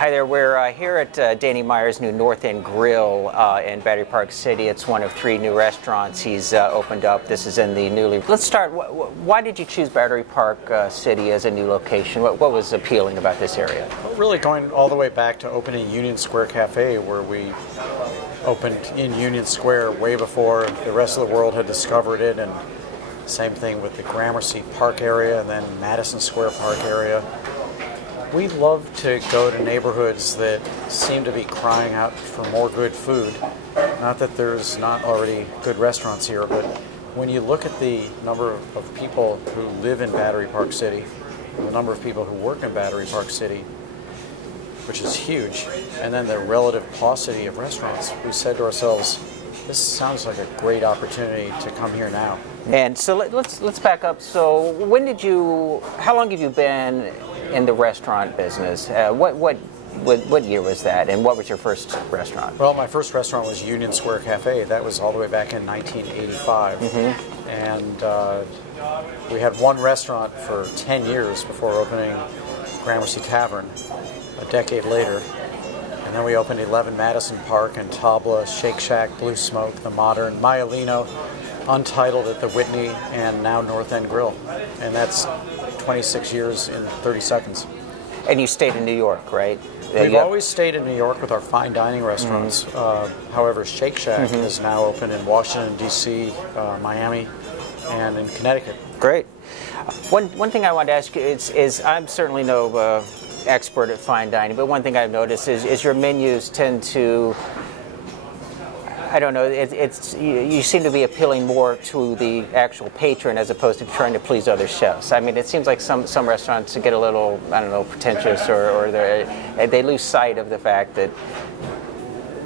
Hi there, we're here at Danny Meyer's new North End Grill in Battery Park City. It's one of 3 new restaurants he's opened up. This is in the newly... Let's start, why did you choose Battery Park City as a new location? What was appealing about this area? Well, really going all the way back to opening Union Square Cafe, where we opened in Union Square way before the rest of the world had discovered it, and same thing with the Gramercy Park area and then Madison Square Park area. We love to go to neighborhoods that seem to be crying out for more good food. Not that there's not already good restaurants here, but when you look at the number of people who live in Battery Park City, the number of people who work in Battery Park City, which is huge, and then the relative paucity of restaurants, we said to ourselves, this sounds like a great opportunity to come here now. And so let's back up. So how long have you been in the restaurant business? What year was that, and what was your first restaurant? Well, my first restaurant was Union Square Cafe. That was all the way back in 1985. Mm-hmm. And we had one restaurant for 10 years before opening Gramercy Tavern a decade later. And then we opened 11 Madison Park and Tabla, Shake Shack, Blue Smoke, The Modern, Mayalino, Untitled at the Whitney, and now North End Grill. And that's 26 years in 30 seconds. And you stayed in New York, right? We've always stayed in New York with our fine dining restaurants. Mm-hmm. However, Shake Shack mm-hmm. is now open in Washington, D.C., Miami, and in Connecticut. Great. One thing I wanted to ask you is I'm certainly no expert at fine dining, but one thing I've noticed is your menus tend to, I don't know, you seem to be appealing more to the actual patron as opposed to trying to please other chefs. I mean, it seems like some restaurants get a little, I don't know, pretentious, or they lose sight of the fact that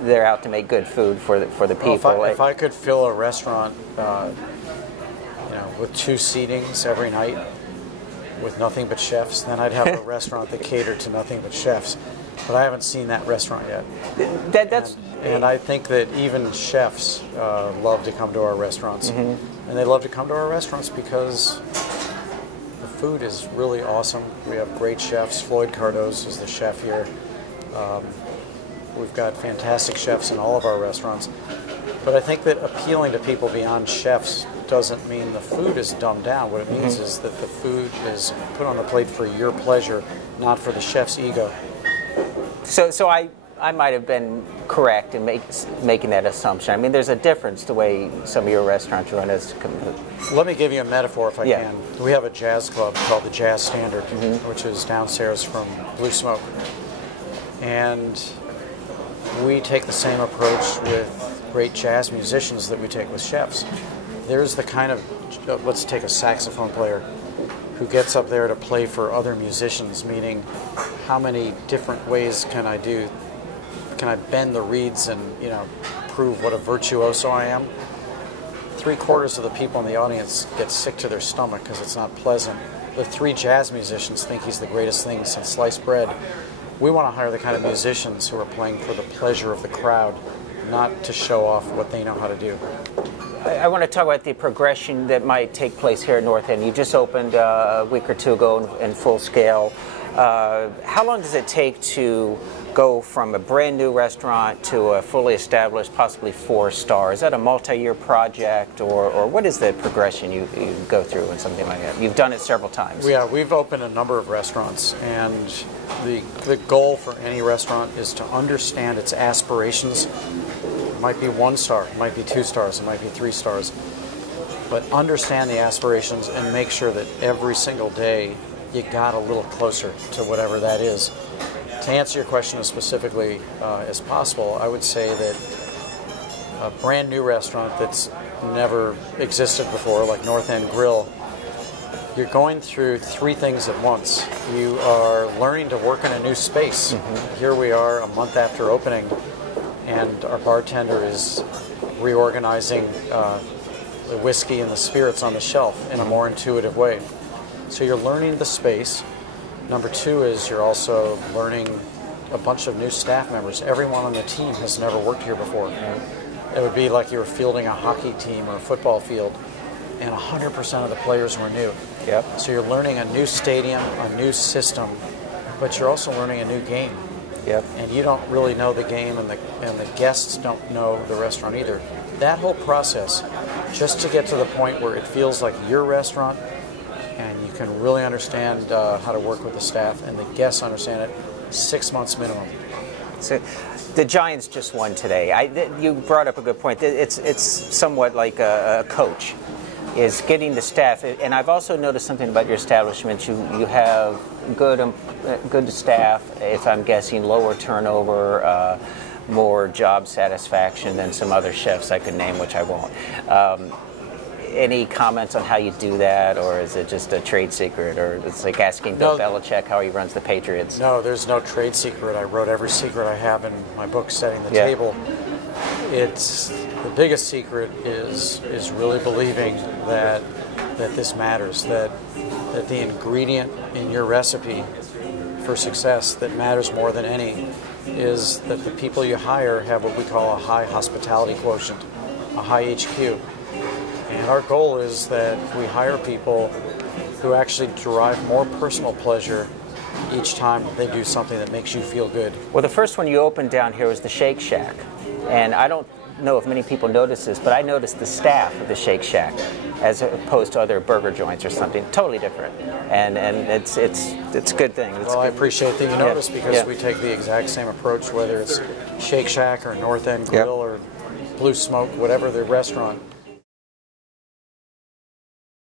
they're out to make good food for the people. Well, if I could fill a restaurant, with 2 seatings every night with nothing but chefs, then I'd have a restaurant that catered to nothing but chefs. But I haven't seen that restaurant yet. And I think that even chefs love to come to our restaurants. Mm-hmm. And they love to come to our restaurants because the food is really awesome. We have great chefs. Floyd Cardoz is the chef here. We've got fantastic chefs in all of our restaurants. But I think that appealing to people beyond chefs doesn't mean the food is dumbed down. What it means mm-hmm. is that the food is put on the plate for your pleasure, not for the chef's ego. So I might have been correct in making that assumption. I mean, there's a difference the way some of your restaurants run as. Let me give you a metaphor if I can. We have a jazz club called the Jazz Standard, mm-hmm. which is downstairs from Blue Smoke. And we take the same approach with great jazz musicians that we take with chefs. There's the kind of, let's take a saxophone player who gets up there to play for other musicians, meaning how many different ways can I bend the reeds and, prove what a virtuoso I am? 3/4 of the people in the audience get sick to their stomach because it's not pleasant. The 3 jazz musicians think he's the greatest thing since sliced bread. We want to hire the kind of musicians who are playing for the pleasure of the crowd, not to show off what they know how to do. I want to talk about the progression that might take place here at North End. You just opened a week or 2 ago in full scale. How long does it take to go from a brand new restaurant to a fully established, possibly 4-star? Is that a multi-year project, or what is the progression you go through in something like that? You've done it several times. Yeah, we've opened a number of restaurants, and the goal for any restaurant is to understand its aspirations. It might be 1 star, it might be 2 stars, it might be 3 stars. But understand the aspirations and make sure that every single day you got a little closer to whatever that is. To answer your question as specifically as possible, I would say that a brand new restaurant that's never existed before, like North End Grill, you're going through 3 things at once. You are learning to work in a new space. Mm-hmm. Here we are a month after opening, and our bartender is reorganizing the whiskey and the spirits on the shelf in a more intuitive way. So you're learning the space. Number 2 is you're also learning a bunch of new staff members. Everyone on the team has never worked here before. It would be like you were fielding a hockey team or a football field, and 100% of the players were new. Yep. So you're learning a new stadium, a new system, but you're also learning a new game. Yep. and you don't really know the game, and the guests don't know the restaurant either. That whole process, just to get to the point where it feels like your restaurant, and you can really understand how to work with the staff, and the guests understand it, 6 months minimum. So, the Giants just won today. You brought up a good point. It's somewhat like a coach, is getting the staff. And I've also noticed something about your establishment. You have good staff. If I'm guessing, lower turnover, more job satisfaction than some other chefs I could name, which I won't. Any comments on how you do that, or is it just a trade secret, or it's like asking Bill Belichick how he runs the Patriots? No, there's no trade secret. I wrote every secret I have in my book, Setting the Table. It's the biggest secret is really believing that this matters, that the ingredient in your recipe for success that matters more than any is that the people you hire have what we call a high hospitality quotient, a high HQ. And our goal is that we hire people who actually derive more personal pleasure each time they do something that makes you feel good. Well, the first one you opened down here was the Shake Shack. And I don't know if many people notice this, but I noticed the staff of the Shake Shack as opposed to other burger joints or something totally different. And it's a good thing. Well, I appreciate that you notice, because we take the exact same approach, whether it's Shake Shack or North End Grill or Blue Smoke, whatever the restaurant.